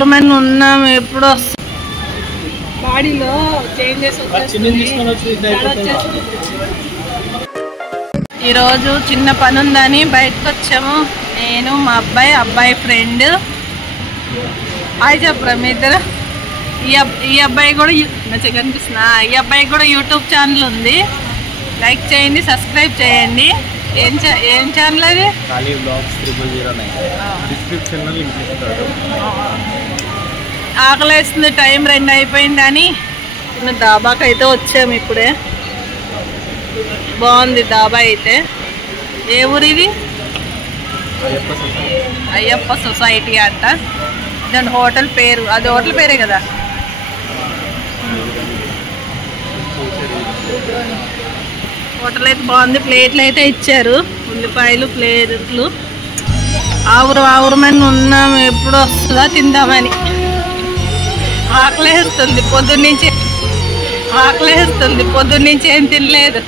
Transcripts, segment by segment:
ఆవురమైన ఉన్నాం. ఎప్పుడు బాడీలో చేంజెస్ ఈరోజు చిన్న పని ఉందని బయటకు వచ్చాము. నేను మా అబ్బాయి ఫ్రెండ్. హాయ్ చెప్పరా మీ ఇద్దరు. ఈ అబ్బాయి కూడా కనిపిస్తున్నా. ఈ అబ్బాయికి కూడా యూట్యూబ్ ఛానల్ ఉంది. లైక్ చేయండి, సబ్స్క్రైబ్ చేయండి. ఏం ఛానల్ అది? ఆకలేస్తుంది, టైం 2 అయిపోయిందని దాబాకి అయితే వచ్చాము ఇప్పుడే. బాగుంది దాబా అయితే. ఏ ఊరు ఇది? అయ్యప్ప సొసైటీ అంట. దాని హోటల్ పేరు, అది హోటల్ పేరే కదా. హోటల్ అయితే బాగుంది. ప్లేట్లు అయితే ఇచ్చారు, ఉల్లిపాయలు, ప్లేట్లు. ఆవురమైన ఉన్నాము. ఎప్పుడు వస్తుందా తిందామని. ఆకలేస్తుంది పొద్దున్నుంచి ఏం తినలేదు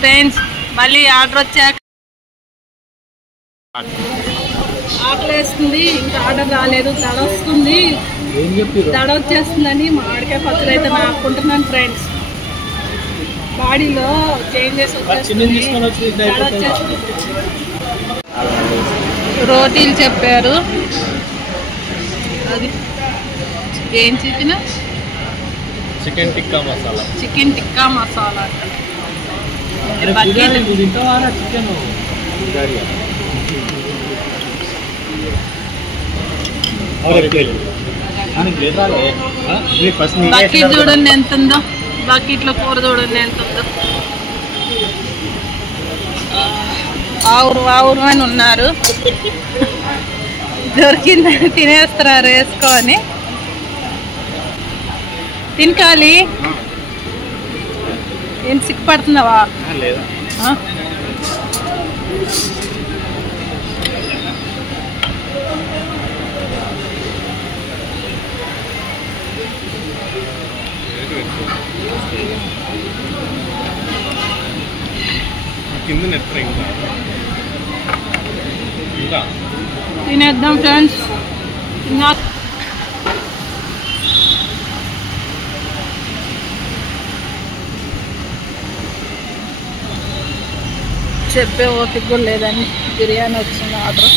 ఫ్రెండ్స్. మళ్ళీ ఆర్డర్ వచ్చాక ఆకలేస్తుంది, ఇంకా ఆర్డర్ రాలేదు. దడ వచ్చేస్తుందని మామిడికాయ పచ్చడి అయితే నాకుంటున్నాను ఫ్రెండ్స్. బాడీలో చేంజెస్ రోటీలు చెప్పారు. అది ఏం చికెన్ టిక్కా మసాలా బకెట్ చూడండి ఎంత ఉందో. బకెట్లో కూర చూడండి ఎంత ఉందో. ఆవురు అని ఉన్నారు. దొరికిందని తినేస్తున్నారు వేసుకొని. తినకాలి. ఏం సిగ్గుపడుతున్నావా? తినేద్దాం ఫ్రెండ్స్. చెప్పే ఓపిక కూడా లేదని బిర్యానీ వచ్చింది ఆర్డర్.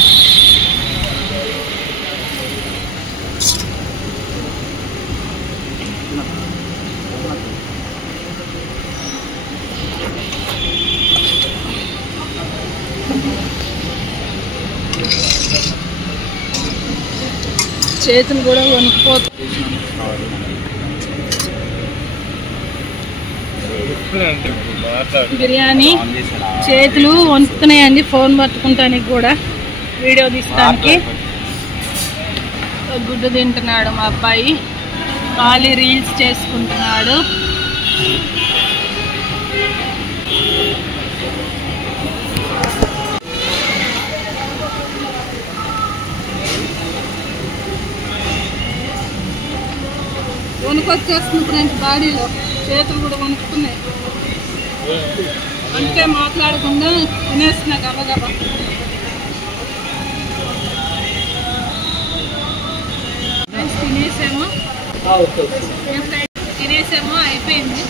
చేతులు కూడా వణికిపోతాయి. బిర్యానీ చేతులు వణుకుతున్నాయండి ఫోన్ పట్టుకుంటానికి కూడా, వీడియో తీస్తానికి. గుడ్డు తింటున్నాడు మా అబ్బాయి. ఖాళీ రీల్స్ చేసుకుంటున్నాడు. వణుకొచ్చేస్తుంది ఫ్రెండ్స్. బాడీలో చేతులు కూడా వణుకుతున్నాయి. అంటే మాట్లాడకుండా తినేస్తున్నా గబగబా. తినేసాము, అయిపోయింది.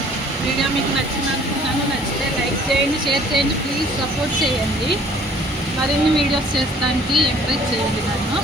వీడియో మీకు నచ్చింది అనుకుంటున్నాను. నచ్చితే లైక్ చేయండి, షేర్ చేయండి, ప్లీజ్ సపోర్ట్ చేయండి. మరిన్ని వీడియోస్ చేస్తానికి ఎంకరేజ్ చేయండి నన్ను.